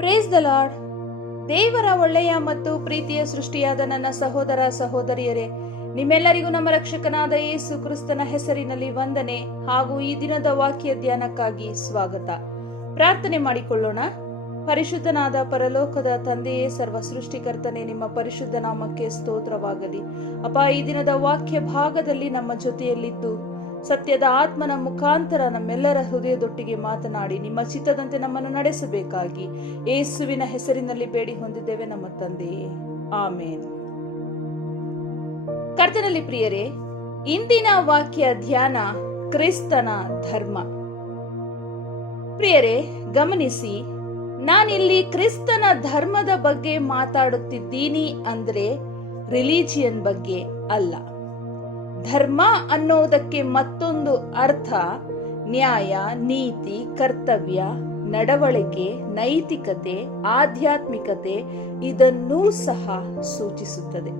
Praise the lord ದೇವರ ಒಳ್ಳೆಯ ಮತ್ತು ಪ್ರೀತಿಯ ಸೃಷ್ಟಿಯಾದ ನನ್ನ ಸಹೋದರ ಸಹೋದರಿಯರೇ, ನಿಮ್ಮೆಲ್ಲರಿಗೂ ನಮ್ಮ ರಕ್ಷಕನಾದ ಯೇಸು ಕ್ರಿಸ್ತನ ಹೆಸರಿನಲ್ಲಿ ವಂದನೆ ಹಾಗೂ ಈ ದಿನದ ವಾಕ್ಯ ಧ್ಯಾನಕ್ಕಾಗಿ ಸ್ವಾಗತ. ಪ್ರಾರ್ಥನೆ ಮಾಡಿಕೊಳ್ಳೋಣ. ಪರಿಶುದ್ಧನಾದ ಪರಲೋಕದ ತಂದೆಯೇ ಸರ್ವ ಸೃಷ್ಟಿಕರ್ತನೆ ನಿಮ್ಮ ಪರಿಶುದ್ಧ ನಾಮಕ್ಕೆ ಸ್ತೋತ್ರವಾಗಲಿ. ಅಪ್ಪ, ಈ ದಿನದ ವಾಕ್ಯ ಭಾಗದಲ್ಲಿ ನಮ್ಮ ಜೊತೆಯಲ್ಲಿದ್ದು ಸತ್ಯದ ಆತ್ಮನ ಮುಖಾಂತರ ನಮ್ಮೆಲ್ಲರ ಹೃದಯದೊಟ್ಟಿಗೆ ಮಾತನಾಡಿ ನಿಮ್ಮ ಚಿತ್ತದಂತೆ ನಮ್ಮನ್ನು ನಡೆಸಬೇಕಾಗಿ ಏಸುವಿನ ಹೆಸರಿನಲ್ಲಿ ಬೇಡಿ ಹೊಂದಿದ್ದೇವೆ ನಮ್ಮ ತಂದೆಯೇ. ಆಮೇನ್. ಕರ್ತನಲ್ಲಿ ಪ್ರಿಯರೇ, ಇಂದಿನ ವಾಕ್ಯ ಧ್ಯಾನ ಕ್ರಿಸ್ತನ ಧರ್ಮ. ಪ್ರಿಯರೇ, ಗಮನಿಸಿ, ನಾನಿಲ್ಲಿ ಕ್ರಿಸ್ತನ ಧರ್ಮದ ಬಗ್ಗೆ ಮಾತಾಡುತ್ತಿದ್ದೀನಿ ಅಂದ್ರೆ ರಿಲಿಜಿಯನ್ ಬಗ್ಗೆ ಅಲ್ಲ. ಧರ್ಮ ಅನ್ನೋದಕ್ಕೆ ಮತ್ತೊಂದು ಅರ್ಥ ನ್ಯಾಯ, ನೀತಿ, ಕರ್ತವ್ಯ, ನಡವಳಿಕೆ, ನೈತಿಕತೆ, ಆಧ್ಯಾತ್ಮಿಕತೆ ಇದನ್ನೂ ಸಹ ಸೂಚಿಸುತ್ತದೆ.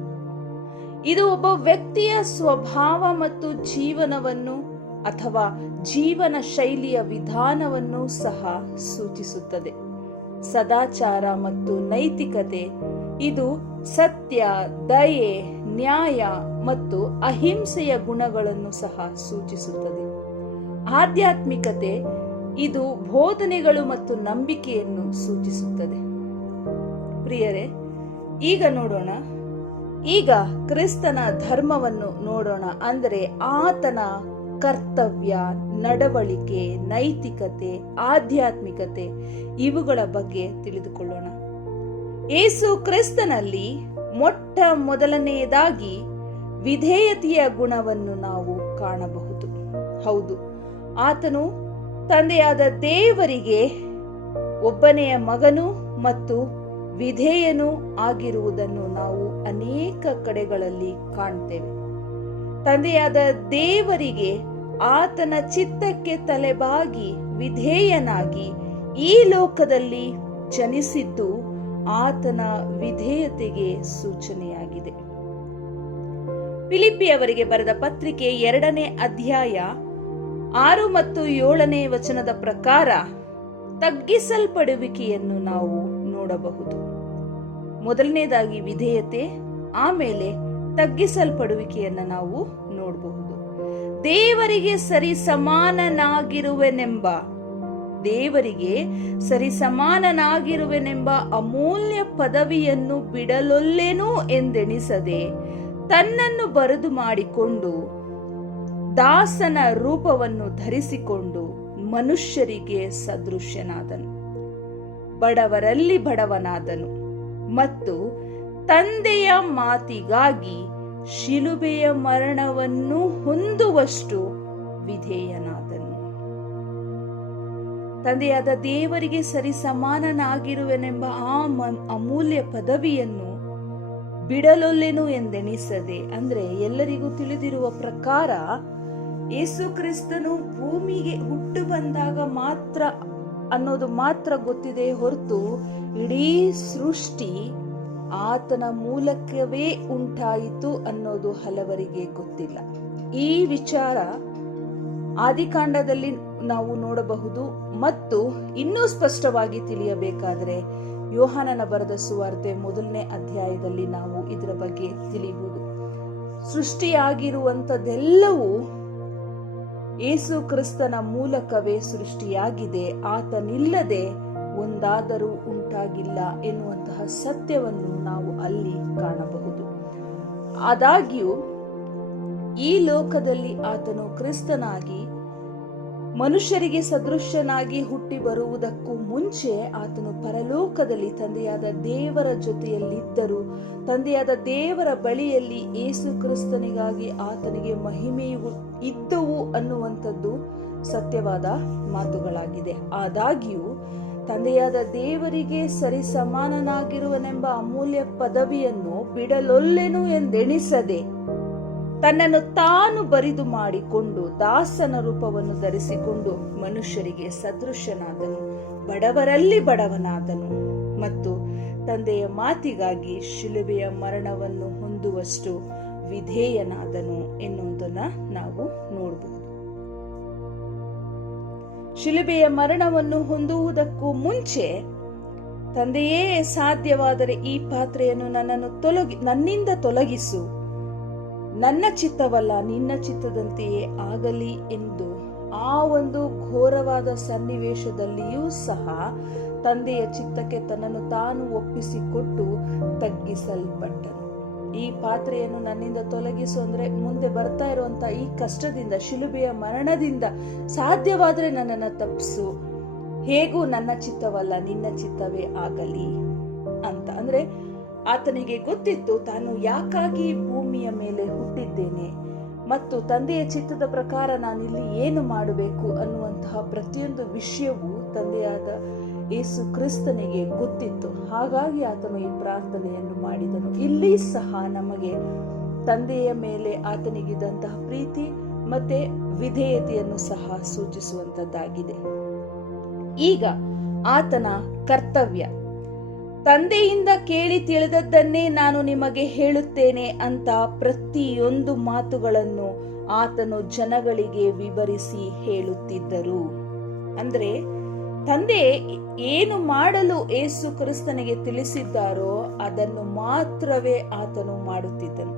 ಇದು ಒಬ್ಬ ವ್ಯಕ್ತಿಯ ಸ್ವಭಾವ ಮತ್ತು ಜೀವನವನ್ನು ಅಥವಾ ಜೀವನ ಶೈಲಿಯ ವಿಧಾನವನ್ನು ಸಹ ಸೂಚಿಸುತ್ತದೆ. ಸದಾಚಾರ ಮತ್ತು ನೈತಿಕತೆ, ಇದು ಸತ್ಯ, ದಯೆ, ನ್ಯಾಯ ಮತ್ತು ಅಹಿಂಸೆಯ ಗುಣಗಳನ್ನು ಸಹ ಸೂಚಿಸುತ್ತದೆ. ಆಧ್ಯಾತ್ಮಿಕತೆ ಇದು ಬೋಧನೆಗಳು ಮತ್ತು ನಂಬಿಕೆಯನ್ನು ಸೂಚಿಸುತ್ತದೆ. ಪ್ರಿಯರೇ, ಈಗ ನೋಡೋಣ. ಈಗ ಕ್ರಿಸ್ತನ ಧರ್ಮವನ್ನು ನೋಡೋಣ. ಅಂದರೆ ಆತನ ಕರ್ತವ್ಯ, ನಡವಳಿಕೆ, ನೈತಿಕತೆ, ಆಧ್ಯಾತ್ಮಿಕತೆ ಇವುಗಳ ಬಗ್ಗೆ ತಿಳಿದುಕೊಳ್ಳೋಣ. ಏಸು ಕ್ರಿಸ್ತನಲ್ಲಿ ಮೊಟ್ಟ ಮೊದಲನೆಯದಾಗಿ ವಿಧೇಯತೆಯ ಗುಣವನ್ನು ನಾವು ಕಾಣಬಹುದು. ಹೌದು, ಆತನು ತಂದೆಯಾದ ದೇವರಿಗೆ ಒಬ್ಬನೆಯ ಮಗನು ಮತ್ತು ವಿಧೇಯನು ಆಗಿರುವುದನ್ನು ನಾವು ಅನೇಕ ಕಡೆಗಳಲ್ಲಿ ಕಾಣ್ತೇವೆ. ತಂದೆಯಾದ ದೇವರಿಗೆ ಆತನ ಚಿತ್ತಕ್ಕೆ ತಲೆಬಾಗಿ ವಿಧೇಯನಾಗಿ ಈ ಲೋಕದಲ್ಲಿ ಜನಿಸಿದ್ದು ಆತನ ವಿಧೇಯತೆಗೆ ಸೂಚನೆಯಾಗಿದೆ. ಫಿಲಿಪಿಯವರಿಗೆ ಬರೆದ ಪತ್ರಿಕೆ ಎರಡನೇ ಅಧ್ಯಾಯ ಆರು ಮತ್ತು ಏಳನೇ ವಚನದ ಪ್ರಕಾರ ತಗ್ಗಿಸಲ್ಪಡುವಿಕೆಯನ್ನು ನಾವು ನೋಡಬಹುದು. ಮೊದಲನೇದಾಗಿ ವಿಧೇಯತೆ, ಆಮೇಲೆ ತಗ್ಗಿಸಲ್ಪಡುವಿಕೆಯನ್ನು ನಾವು ನೋಡಬಹುದು. ದೇವರಿಗೆ ಸರಿ ಸಮಾನನಾಗಿರುವೆನೆಂಬ ದೇವರಿಗೆ ಸರಿ ಸಮಾನನಾಗಿರುವೆನೆಂಬ ಅಮೂಲ್ಯ ಪದವಿಯನ್ನು ಬಿಡಲೊಲ್ಲೇನೋ ಎಂದೆಣಿಸದೆ ತನ್ನನ್ನು ಬರೆದು ಮಾಡಿಕೊಂಡು ದಾಸನ ರೂಪವನ್ನು ಧರಿಸಿಕೊಂಡು ಮನುಷ್ಯರಿಗೆ ಸದೃಶ್ಯನಾದನು. ಬಡವರಲ್ಲಿ ಬಡವನಾದನು ಮತ್ತು ತಂದೆಯ ಮಾತಿಗಾಗಿ ಶಿಲುಬೆಯ ಮರಣವನ್ನು ಹೊಂದುವಷ್ಟು ವಿಧೇಯನಾದನು. ತಂದೆಯಾದ ದೇವರಿಗೆ ಸರಿ ಸಮಾನನಾಗಿರುವೆನೆಂಬ ಆ ಅಮೂಲ್ಯ ಪದವಿಯನ್ನು ಬಿಡಲೊಲ್ಲೆನು ಎಂದೆಣಿಸದೆ ಅಂದ್ರೆ ಎಲ್ಲರಿಗೂ ತಿಳಿದಿರುವ ಪ್ರಕಾರ ಯೇಸು ಕ್ರಿಸ್ತನು ಭೂಮಿಗೆ ಹುಟ್ಟು ಬಂದಾಗ ಮಾತ್ರ ಅನ್ನೋದು ಮಾತ್ರ ಗೊತ್ತಿದೆ ಹೊರತು ಇಡೀ ಸೃಷ್ಟಿ ಆತನ ಮೂಲಕವೇ ಉಂಟಾಯಿತು ಅನ್ನೋದು ಹಲವರಿಗೆ ಗೊತ್ತಿಲ್ಲ. ಈ ವಿಚಾರ ಆದಿಕಾಂಡದಲ್ಲಿ ನಾವು ನೋಡಬಹುದು ಮತ್ತು ಇನ್ನೂ ಸ್ಪಷ್ಟವಾಗಿ ತಿಳಿಯಬೇಕಾದರೆ ಯೋಹಾನನ ಬರೆದ ಸುವಾರ್ತೆ ಮೊದಲನೇ ಅಧ್ಯಾಯದಲ್ಲಿ ನಾವು ಇದರ ಬಗ್ಗೆ ತಿಳಿಯುವುದು ಸೃಷ್ಟಿಯಾಗಿರುವಂಥದ್ದೆಲ್ಲವೂ ಏಸು ಕ್ರಿಸ್ತನ ಮೂಲಕವೇ ಸೃಷ್ಟಿಯಾಗಿದೆ. ಆತನಿಲ್ಲದೆ ಒಂದಾದರೂ ಉಂಟಾಗಿಲ್ಲ ಎನ್ನುವಂತಹ ಸತ್ಯವನ್ನು ನಾವು ಅಲ್ಲಿ ಕಾಣಬಹುದು. ಆದಾಗ್ಯೂ ಈ ಲೋಕದಲ್ಲಿ ಆತನು ಕ್ರಿಸ್ತನಾಗಿ ಮನುಷ್ಯರಿಗೆ ಸದೃಶ್ಯನಾಗಿ ಹುಟ್ಟಿ ಬರುವುದಕ್ಕೂ ಮುಂಚೆ ಆತನು ಪರಲೋಕದಲ್ಲಿ ತಂದೆಯಾದ ದೇವರ ಜೊತೆಯಲ್ಲಿದ್ದರು. ತಂದೆಯಾದ ದೇವರ ಬಳಿಯಲ್ಲಿ ಏಸು ಕ್ರಿಸ್ತನಿಗಾಗಿ ಆತನಿಗೆ ಮಹಿಮೆಯು ಇದ್ದವು ಅನ್ನುವಂಥದ್ದು ಸತ್ಯವಾದ ಮಾತುಗಳಾಗಿದೆ. ಆದಾಗ್ಯೂ, ತಂದೆಯಾದ ದೇವರಿಗೆ ಸರಿ ಸಮಾನನಾಗಿರುವನೆಂಬ ಅಮೂಲ್ಯ ಪದವಿಯನ್ನು ಬಿಡಲೊಲ್ಲೆನು ಎಂದೆಣಿಸದೆ ತನ್ನನ್ನು ತಾನು ಬರಿದು ಮಾಡಿಕೊಂಡು ದಾಸನ ರೂಪವನ್ನು ಧರಿಸಿಕೊಂಡು ಮನುಷ್ಯರಿಗೆ ಸದೃಶ್ಯನಾದನು ಬಡವರಲ್ಲಿ ಬಡವನಾದನು ಮತ್ತು ತಂದೆಯ ಮಾತಿಗಾಗಿ ಶಿಲುಬೆಯ ಮರಣವನ್ನು ಹೊಂದುವಷ್ಟು ವಿಧೇಯನಾದನು ಎನ್ನುವುದನ್ನ ನಾವು ನೋಡಬಹುದು ಶಿಲುಬೆಯ ಮರಣವನ್ನು ಹೊಂದುವುದಕ್ಕೂ ಮುಂಚೆ ತಂದೆಯೇ ಸಾಧ್ಯವಾದರೆ ಈ ಪಾತ್ರೆಯನ್ನು ನನ್ನನ್ನು ತೊಲಗಿ, ನನ್ನಿಂದ ತೊಲಗಿಸು. ನನ್ನ ಚಿತ್ತವಲ್ಲ, ನಿನ್ನ ಚಿತ್ತದಂತೆಯೇ ಆಗಲಿ ಎಂದು ಆ ಒಂದು ಘೋರವಾದ ಸನ್ನಿವೇಶದಲ್ಲಿಯೂ ಸಹ ತಂದೆಯ ಚಿತ್ತಕ್ಕೆ ತನ್ನನ್ನು ತಾನು ಒಪ್ಪಿಸಿಕೊಟ್ಟು ತಗ್ಗಿಸಲ್ಪಟ್ಟನು. ಈ ಪಾತ್ರೆಯನ್ನು ನನ್ನಿಂದ ತೊಲಗಿಸು ಅಂದ್ರೆ ಮುಂದೆ ಬರ್ತಾ ಇರುವಂತ ಈ ಕಷ್ಟದಿಂದ, ಶಿಲುಬೆಯ ಮರಣದಿಂದ ಸಾಧ್ಯವಾದರೆ ನನ್ನನ್ನು ತಪ್ಪಿಸು. ಹೇಗೂ ನನ್ನ ಚಿತ್ತವಲ್ಲ, ನಿನ್ನ ಚಿತ್ತವೇ ಆಗಲಿ ಅಂತ. ಅಂದ್ರೆ ಆತನಿಗೆ ಗೊತ್ತಿತ್ತು ತಾನು ಯಾಕಾಗಿ ಭೂಮಿಯ ಮೇಲೆ ಹುಟ್ಟಿದ್ದೇನೆ ಮತ್ತು ತಂದೆಯ ಚಿತ್ತದ ಪ್ರಕಾರ ನಾನಿಲ್ಲಿ ಏನು ಮಾಡಬೇಕು ಅನ್ನುವಂತಹ ಪ್ರತಿಯೊಂದು ವಿಷಯವೂ ತಂದೆಯಾದ ಯೇಸು ಕ್ರಿಸ್ತನಿಗೆ ಗೊತ್ತಿತ್ತು. ಹಾಗಾಗಿ ಆತನು ಈ ಪ್ರಾರ್ಥನೆಯನ್ನು ಮಾಡಿದನು. ಇಲ್ಲಿ ಸಹ ನಮಗೆ ತಂದೆಯ ಮೇಲೆ ಆತನಿಗಿದ್ದಂತಹ ಪ್ರೀತಿ ಮತ್ತೆ ವಿಧೇಯತೆಯನ್ನು ಸಹ ಸೂಚಿಸುವಂತದ್ದಾಗಿದೆ. ಈಗ ಆತನ ಕರ್ತವ್ಯ. ತಂದೆಯಿಂದ ಕೇಳಿ ತಿಳಿದದ್ದನ್ನೇ ನಾನು ನಿಮಗೆ ಹೇಳುತ್ತೇನೆ ಅಂತ ಪ್ರತಿಯೊಂದು ಮಾತುಗಳನ್ನು ಆತನು ಜನಗಳಿಗೆ ವಿವರಿಸಿ ಹೇಳುತ್ತಿದ್ದರು. ಅಂದ್ರೆ ತಂದೆ ಏನು ಮಾಡಲು ಏಸು ಕ್ರಿಸ್ತನಿಗೆ ತಿಳಿಸಿದ್ದಾರೋ ಅದನ್ನು ಮಾತ್ರವೇ ಆತನು ಮಾಡುತ್ತಿದ್ದನು.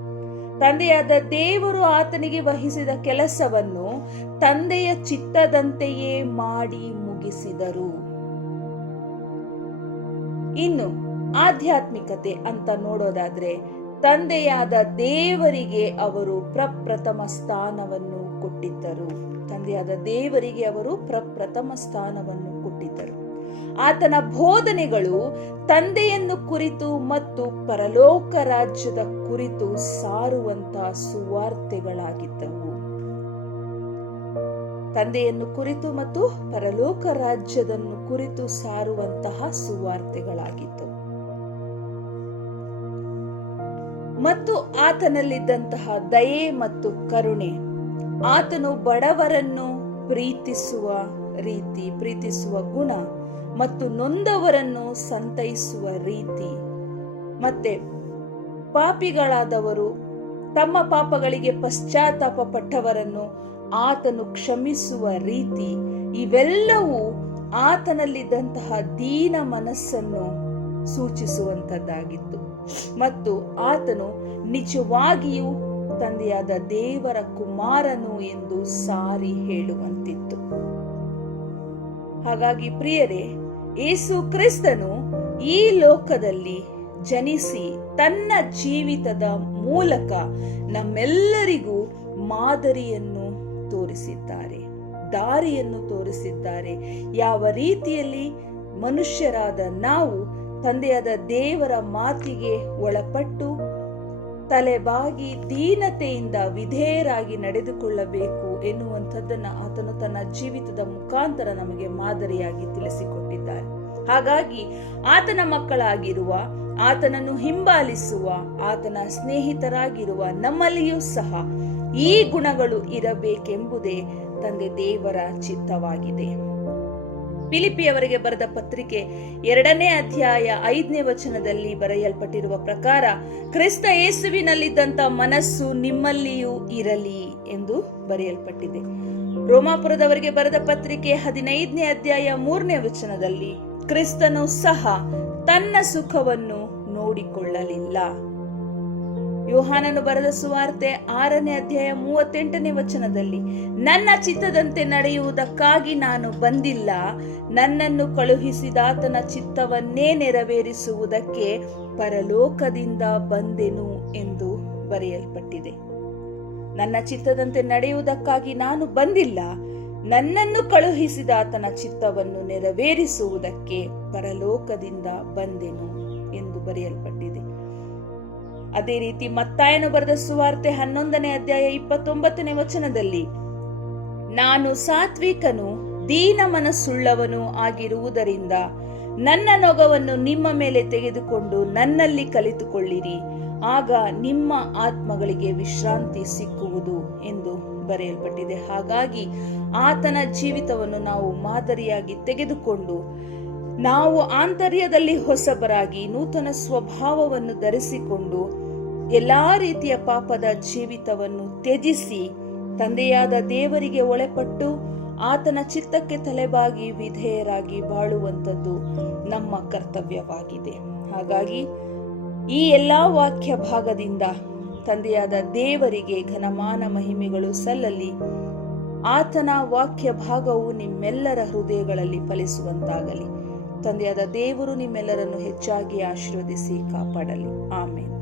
ತಂದೆಯಾದ ದೇವರು ಆತನಿಗೆ ವಹಿಸಿದ ಕೆಲಸವನ್ನು ತಂದೆಯ ಚಿತ್ತದಂತೆಯೇ ಮಾಡಿ ಮುಗಿಸಿದರು. ಇನ್ನು ಆಧ್ಯಾತ್ಮಿಕತೆ ಅಂತ ನೋಡೋದಾದ್ರೆ ತಂದೆಯಾದ ದೇವರಿಗೆ ಅವರು ಪ್ರಪ್ರಥಮ ಸ್ಥಾನವನ್ನು ಕೊಟ್ಟಿದ್ದರು. ತಂದೆಯಾದ ದೇವರಿಗೆ ಅವರು ಪ್ರಪ್ರಥಮ ಸ್ಥಾನವನ್ನು ಕೊಟ್ಟಿದ್ದರು. ಆತನ ಬೋಧನೆಗಳು ತಂದೆಯನ್ನು ಕುರಿತು ಮತ್ತು ಪರಲೋಕ ರಾಜ್ಯದ ಕುರಿತು ಸಾರುವಂತ ಸುವಾರ್ತೆಗಳಾಗಿದ್ದವು. ತಂದೆಯನ್ನು ಕುರಿತು ಮತ್ತು ಪರಲೋಕ ರಾಜ್ಯದನ್ನು ಕುರಿತು ಸಾರುವಂತಹ ಸುವಾರ್ತೆಗಳಾಗಿತ್ತು. ಮತ್ತು ಆತನಲ್ಲಿದ್ದಂತಹ ದಯೆ ಮತ್ತು ಕರುಣೆ, ಆತನು ಬಡವರನ್ನು ಪ್ರೀತಿಸುವ ರೀತಿ, ಪ್ರೀತಿಸುವ ಗುಣ ಮತ್ತು ನೊಂದವರನ್ನು ಸಂತೈಸುವ ರೀತಿ. ಮತ್ತೆ ಪಾಪಿಗಳಾದವರು ತಮ್ಮ ಪಾಪಗಳಿಗೆ ಪಶ್ಚಾತ್ತಾಪ ಪಟ್ಟವರನ್ನು ಆತನು ಕ್ಷಮಿಸುವ ರೀತಿ ಇವೆಲ್ಲವೂ ಆತನಲ್ಲಿದ್ದಂತಹ ದೀನ ಮನಸ್ಸನ್ನು ಸೂಚಿಸುವಂತದ್ದಾಗಿತ್ತು ಮತ್ತು ಆತನು ನಿಜವಾಗಿಯೂ ತಂದೆಯಾದ ದೇವರ ಕುಮಾರನು ಎಂದು ಸಾರಿ ಹೇಳುವಂತಿತ್ತು. ಹಾಗಾಗಿ ಪ್ರಿಯರೇ, ಏಸು ಕ್ರಿಸ್ತನು ಈ ಲೋಕದಲ್ಲಿ ಜನಿಸಿ ತನ್ನ ಜೀವಿತದ ಮೂಲಕ ನಮ್ಮೆಲ್ಲರಿಗೂ ಮಾದರಿಯನ್ನು ತೋರಿಸಿದ್ದಾರೆ, ದಾರಿಯನ್ನು ತೋರಿಸಿದ್ದಾರೆ. ಯಾವ ರೀತಿಯಲ್ಲಿ ಮನುಷ್ಯರಾದ ನಾವು ತಂದೆಯಾದ ದೇವರ ಮಾತಿಗೆ ಒಳಪಟ್ಟು ತಲೆಬಾಗಿ ದೀನತೆಯಿಂದ ವಿಧೇಯರಾಗಿ ನಡೆದುಕೊಳ್ಳಬೇಕು ಎನ್ನುವಂಥದ್ದನ್ನ ಆತನು ತನ್ನ ಜೀವಿತದ ಮುಖಾಂತರ ನಮಗೆ ಮಾದರಿಯಾಗಿ ತಿಳಿಸಿಕೊಟ್ಟಿದ್ದಾರೆ. ಹಾಗಾಗಿ ಆತನ ಮಕ್ಕಳಾಗಿರುವ ಆತನನ್ನು ಹಿಂಬಾಲಿಸುವ, ಆತನ ಸ್ನೇಹಿತರಾಗಿರುವ ನಮ್ಮಲ್ಲಿಯೂ ಸಹ ಈ ಗುಣಗಳು ಇರಬೇಕೆಂಬುದೇ ತಂದೆ ದೇವರ ಚಿತ್ತವಾಗಿದೆ. ಪಿಲಿಪಿಯವರಿಗೆ ಬರೆದ ಪತ್ರಿಕೆ ಎರಡನೇ ಅಧ್ಯಾಯ ಐದನೇ ವಚನದಲ್ಲಿ ಬರೆಯಲ್ಪಟ್ಟಿರುವ ಪ್ರಕಾರ, ಕ್ರಿಸ್ತ ಯೇಸುವಿನಲ್ಲಿದ್ದಂಥ ಮನಸ್ಸು ನಿಮ್ಮಲ್ಲಿಯೂ ಇರಲಿ ಎಂದು ಬರೆಯಲ್ಪಟ್ಟಿದೆ. ರೋಮಾಪುರದವರಿಗೆ ಬರೆದ ಪತ್ರಿಕೆ ಹದಿನೈದನೇ ಅಧ್ಯಾಯ ಮೂರನೇ ವಚನದಲ್ಲಿ, ಕ್ರಿಸ್ತನು ಸಹ ತನ್ನ ಸುಖವನ್ನು ನೋಡಿಕೊಳ್ಳಲಿಲ್ಲ. ಯೋಹಾನನು ಬರೆದ ಸುವಾರ್ತೆ ಆರನೇ ಅಧ್ಯಾಯ ಮೂವತ್ತೆಂಟನೇ ವಚನದಲ್ಲಿ, ನನ್ನ ಚಿತ್ತದಂತೆ ನಡೆಯುವುದಕ್ಕಾಗಿ ನಾನು ಬಂದಿಲ್ಲ. ನನ್ನನ್ನು ಕಳುಹಿಸಿದಾತನ ಚಿತ್ತವನ್ನೇ ನೆರವೇರಿಸುವುದಕ್ಕೆ ಪರಲೋಕದಿಂದ ಬಂದೆನು ಎಂದು ಬರೆಯಲ್ಪಟ್ಟಿದೆ. ನನ್ನ ಚಿತ್ತದಂತೆ ನಡೆಯುವುದಕ್ಕಾಗಿ ನಾನು ಬಂದಿಲ್ಲ. ನನ್ನನ್ನು ಕಳುಹಿಸಿದಾತನ ಚಿತ್ತವನ್ನು ನೆರವೇರಿಸುವುದಕ್ಕೆ ಪರಲೋಕದಿಂದ ಬಂದೆನು ಬರೆಯಲ್ಪಟ್ಟಿದೆ. ಅದೇ ರೀತಿ ಮತ್ತಾಯನು ಬರೆದ ಸುವಾರ್ತೆ ಹನ್ನೊಂದನೇ ಅಧ್ಯಾಯ ಇಪ್ಪತ್ತೊಂಬತ್ತನೇ ವಚನದಲ್ಲಿ, ನಾನು ಸಾತ್ವಿಕನು, ದೀನ ಮನಸ್ಸುಳ್ಳವನು ಆಗಿರುವುದರಿಂದ ನನ್ನ ನೊಗವನ್ನು ನಿಮ್ಮ ಮೇಲೆ ತೆಗೆದುಕೊಂಡು ನನ್ನಲ್ಲಿ ಕಲಿತುಕೊಳ್ಳಿರಿ. ಆಗ ನಿಮ್ಮ ಆತ್ಮಗಳಿಗೆ ವಿಶ್ರಾಂತಿ ಸಿಕ್ಕುವುದು ಎಂದು ಬರೆಯಲ್ಪಟ್ಟಿದೆ. ಹಾಗಾಗಿ ಆತನ ಜೀವಿತವನ್ನು ನಾವು ಮಾದರಿಯಾಗಿ ತೆಗೆದುಕೊಂಡು ನಾವು ಆಂತರ್ಯದಲ್ಲಿ ಹೊಸಬರಾಗಿ ನೂತನ ಸ್ವಭಾವವನ್ನು ಧರಿಸಿಕೊಂಡು ಎಲ್ಲಾ ರೀತಿಯ ಪಾಪದ ಜೀವಿತವನ್ನು ತ್ಯಜಿಸಿ ತಂದೆಯಾದ ದೇವರಿಗೆ ಒಳಪಟ್ಟು ಆತನ ಚಿತ್ತಕ್ಕೆ ತಲೆಬಾಗಿ ವಿಧೇಯರಾಗಿ ಬಾಳುವಂಥದ್ದು ನಮ್ಮ ಕರ್ತವ್ಯವಾಗಿದೆ. ಹಾಗಾಗಿ ಈ ಎಲ್ಲ ವಾಕ್ಯ ಭಾಗದಿಂದ ತಂದೆಯಾದ ದೇವರಿಗೆ ಘನಮಾನ ಮಹಿಮೆಗಳು ಸಲ್ಲಲಿ ಆತನ ವಾಕ್ಯ ಭಾಗವು ನಿಮ್ಮೆಲ್ಲರ ಹೃದಯಗಳಲ್ಲಿ ಫಲಿಸುವಂತಾಗಲಿ. ತಂದೆಯಾದ ದೇವರು ನಿಮ್ಮೆಲ್ಲರನ್ನು ಹೆಚ್ಚಾಗಿ ಆಶೀರ್ವದಿಸಿ ಕಾಪಾಡಲಿ. ಆಮೇಲೆ